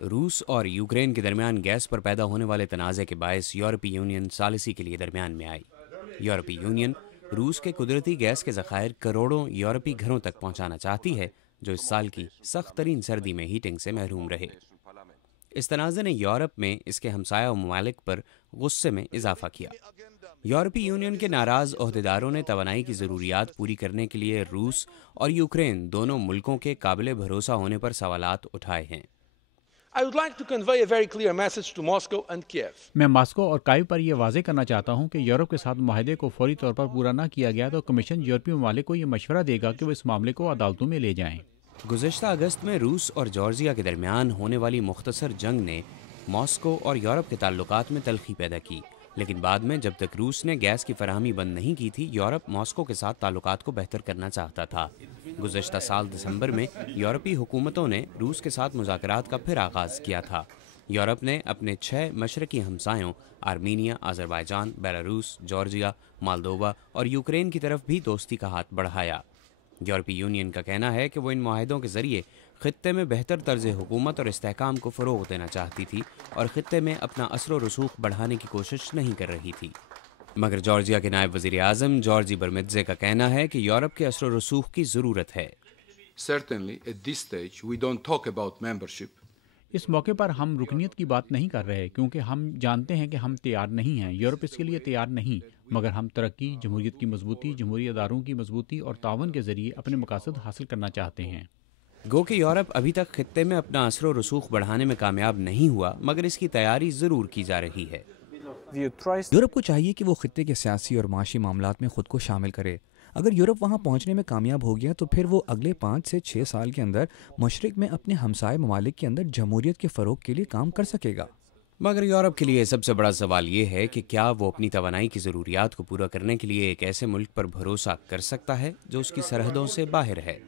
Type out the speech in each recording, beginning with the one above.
روس اور یوکرین کے درمیان گیس پر پیدا ہونے والے تنازع کے باعث یورپی یونین ثالثی کے لیے درمیان میں آئی۔ یورپی یونین روس کے قدرتی گیس کے ذخائر کروڑوں یورپی گھروں تک پہنچانا چاہتی ہے، جو اس سال کی سخت ترین سردی میں ہیٹنگ سے محروم رہے۔ اس تنازع نے یورپ میں اس کے ہمسایہ ممالک پر غصے میں اضافہ کیا۔ یورپی یونین کے ناراض عہدیداروں نے توانائی کی ضروریات پوری کرنے کے لیے روس اور یوکرین دونوں ملکوں کے قابل بھروسہ ہونے پر سوالات اٹھائے ہیں۔ میں ماسکو اور کائیو پر یہ واضح کرنا چاہتا ہوں کہ یورپ کے ساتھ معاہدے کو فوری طور پر پورا نہ کیا گیا تو کمیشن یورپی ممالک کو یہ مشورہ دے گا کہ وہ اس معاملے کو عدالتوں میں لے جائیں۔ گزشتہ اگست میں روس اور جارجیا کے درمیان ہونے والی مختصر جنگ نے ماسکو اور یورپ کے تعلقات میں تلخی پیدا کی، لیکن بعد میں جب تک روس نے گیس کی فراہمی بند نہیں کی تھی، یورپ ماسکو کے ساتھ تعلقات کو بہتر کرنا چاہتا تھا۔ گزشتہ سال دسمبر میں یورپی حکومتوں نے روس کے ساتھ مذاکرات کا پھر آغاز کیا تھا۔ یورپ نے اپنے 6 مشرقی ہمسایوں Armenia, Azerbaijan, Belarus, Georgia, Moldova اور یوکرین کی طرف بھی دوستی کا ہاتھ بڑھایا۔ یورپی یونین کا کہنا ہے کہ وہ ان معاہدوں کے ذریعے خطے میں بہتر طرز حکومت اور استحکام کو فروغ دینا چاہتی تھی اور خطے میں اپنا اثر و رسوخ بڑھانے کی کوشش نہیں کر رہی تھی۔ مگر جارجیا کے نائب وزیر اعظم جارجی برمیتزے کا کہنا ہے کہ یورپ کے اثر و رسوخ کی ضرورت ہے۔ اس موقع پر ہم رکنیت کی بات نہیں کر رہے کیونکہ ہم جانتے ہیں کہ ہم تیار نہیں ہیں، یورپ اس کے لیے تیار نہیں، مگر ہم ترقی، جمہوریت کی مضبوطی، جمہوری اداروں کی مضبوطی اور تعاون کے ذریعے اپنے مقاصد حاصل کرنا چاہتے ہیں۔ گو کہ یورپ ابھی تک خطے میں اپنا اثر و رسوخ بڑھانے میں کامیاب نہیں ہوا، مگر اس کی تیاری ضرور کی جا رہی ہے۔ یورپ کو چاہیے کہ وہ خطے کے سیاسی اور معاشی معاملات میں خود کو شامل کرے۔ اگر یورپ وہاں پہنچنے میں کامیاب ہو گیا تو پھر وہ اگلے 5 سے 6 سال کے اندر مشرق میں اپنے ہمسائے ممالک کے اندر جمہوریت کے فروغ کے لیے کام کر سکے گا۔ مگر یورپ کے لیے سب سے بڑا سوال یہ ہے کہ کیا وہ اپنی توانائی کی ضروریات کو پورا کرنے کے لیے ایک ایسے ملک پر بھروسہ کر سکتا ہے جو اس کی سرحدوں سے باہر ہے؟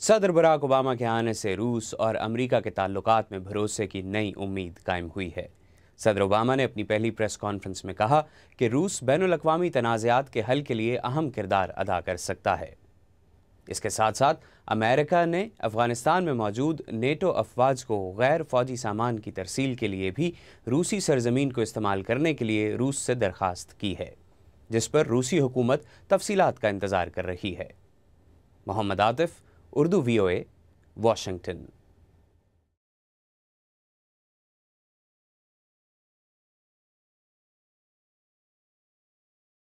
صدر براک اوباما کے آنے سے روس اور امریکہ کے تعلقات میں بھروسے کی نئی امید قائم ہوئی ہے۔ صدر اوباما نے اپنی پہلی پریس کانفرنس میں کہا کہ روس بین الاقوامی تنازعات کے حل کے لیے اہم کردار ادا کر سکتا ہے۔ اس کے ساتھ ساتھ امریکہ نے افغانستان میں موجود نیٹو افواج کو غیر فوجی سامان کی ترسیل کے لیے بھی روسی سرزمین کو استعمال کرنے کے لیے روس سے درخواست کی ہے، جس پر روسی حکومت تفصیلات کا انتظار کر رہی ہے۔ محمد عاطف، اردو VOA، واشنگٹن۔